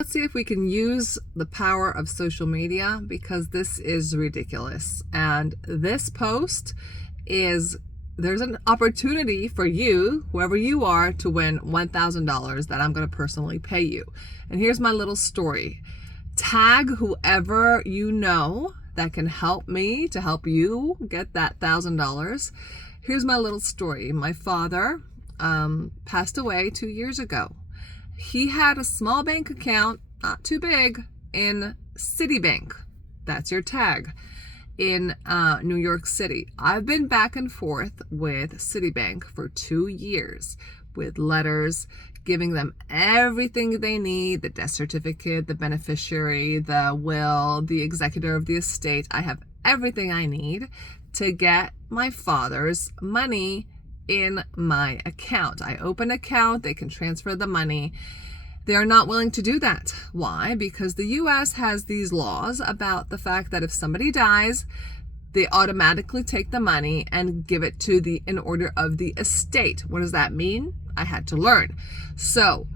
Let's see if we can use the power of social media, because this is ridiculous. And this post is, there's an opportunity for you, whoever you are, to win $1,000 that I'm going to personally pay you. And here's my little story. Tag whoever you know that can help me to help you get that $1,000. Here's my little story. My father passed away 2 years ago. He had a small bank account, not too big, in Citibank. That's your tag, in New York City. I've been back and forth with Citibank for 2 years with letters, giving them everything they need, the death certificate, the beneficiary, the will, the executor of the estate. I have everything I need to get my father's money in my account. I open an account, they can transfer the money. They are not willing to do that. Why? Because the US has these laws about the fact that if somebody dies, they automatically take the money and give it to the in order of the estate. What does that mean? I had to learn. So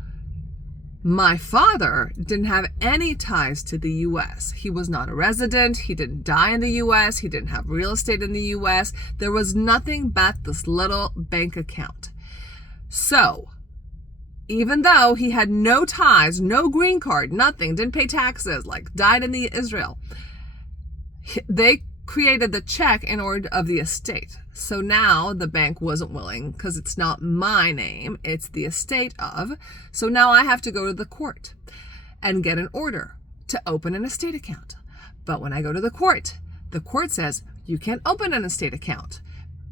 my father didn't have any ties to the US. He was not a resident. He didn't die in the US. He didn't have real estate in the US. There was nothing but this little bank account. So even though he had no ties, no green card, nothing, didn't pay taxes, like died in Israel, they created the check in order of the estate. So now the bank wasn't willing, because it's not my name, it's the estate of. So now I have to go to the court and get an order to open an estate account. But when I go to the court says you can't open an estate account.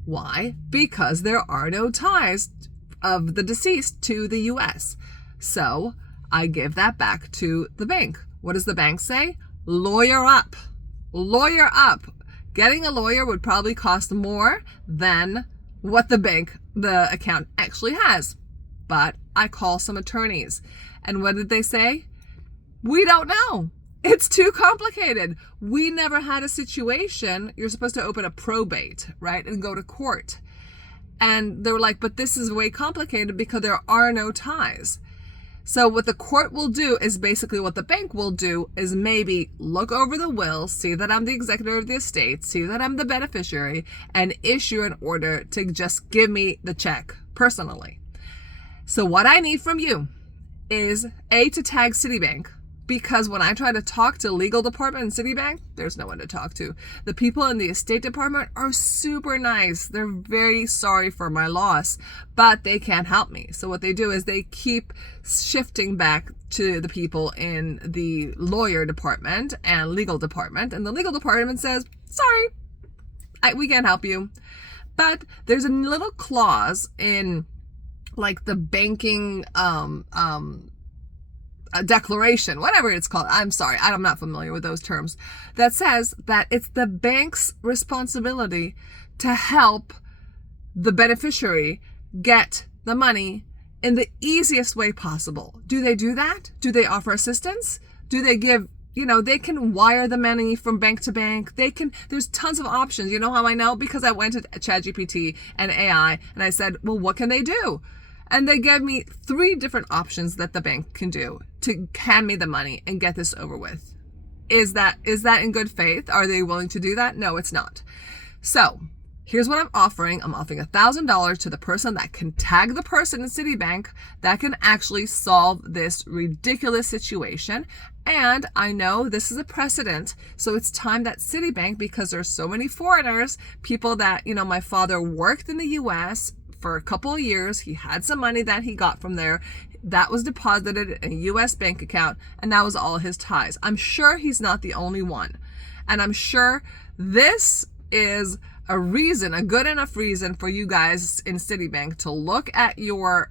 Why? Because there are no ties of the deceased to the US. So I give that back to the bank. What does the bank say? Lawyer up. Lawyer up. Getting a lawyer would probably cost more than what the account actually has. But I call some attorneys. And what did they say? We don't know. It's too complicated. We never had a situation. You're supposed to open a probate, right? And go to court. And they were like, but this is way complicated because there are no ties. So what the court will do is basically what the bank will do is maybe look over the will, see that I'm the executor of the estate, see that I'm the beneficiary, and issue an order to just give me the check personally. So what I need from you is to tag Citibank, because when I try to talk to legal department in Citibank, there's no one to talk to. The people in the estate department are super nice. They're very sorry for my loss, but they can't help me. So what they do is they keep shifting back to the people in the lawyer department and legal department. And the legal department says, sorry, we can't help you. But there's a little clause in like the banking, a declaration, whatever it's called. I'm sorry, I'm not familiar with those terms. That says that it's the bank's responsibility to help the beneficiary get the money in the easiest way possible. Do they do that? Do they offer assistance? Do they give, they can wire the money from bank to bank. There's tons of options. You know how I know? Because I went to ChatGPT and AI and I said, well, what can they do? And they gave me 3 different options that the bank can do to hand me the money and get this over with. Is that in good faith? Are they willing to do that? No, it's not. So here's what I'm offering. I'm offering $1,000 to the person that can tag the person in Citibank that can actually solve this ridiculous situation. And I know this is a precedent, so it's time that Citibank, because there's so many foreigners, people that, my father worked in the US for a couple of years. He had some money that he got from there that was deposited in a US bank account, and that was all his ties. I'm sure he's not the only one. And I'm sure this is a good enough reason for you guys in Citibank to look at your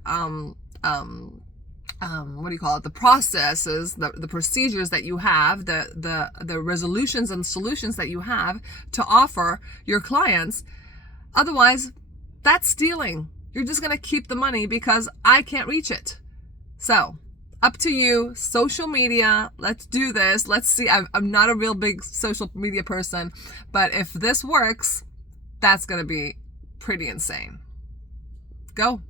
the processes, the procedures that you have, the resolutions and solutions that you have to offer your clients. Otherwise, that's stealing. You're just going to keep the money because I can't reach it. So up to you. Social media. Let's do this. Let's see. I'm not a real big social media person, but if this works, that's going to be pretty insane. Go.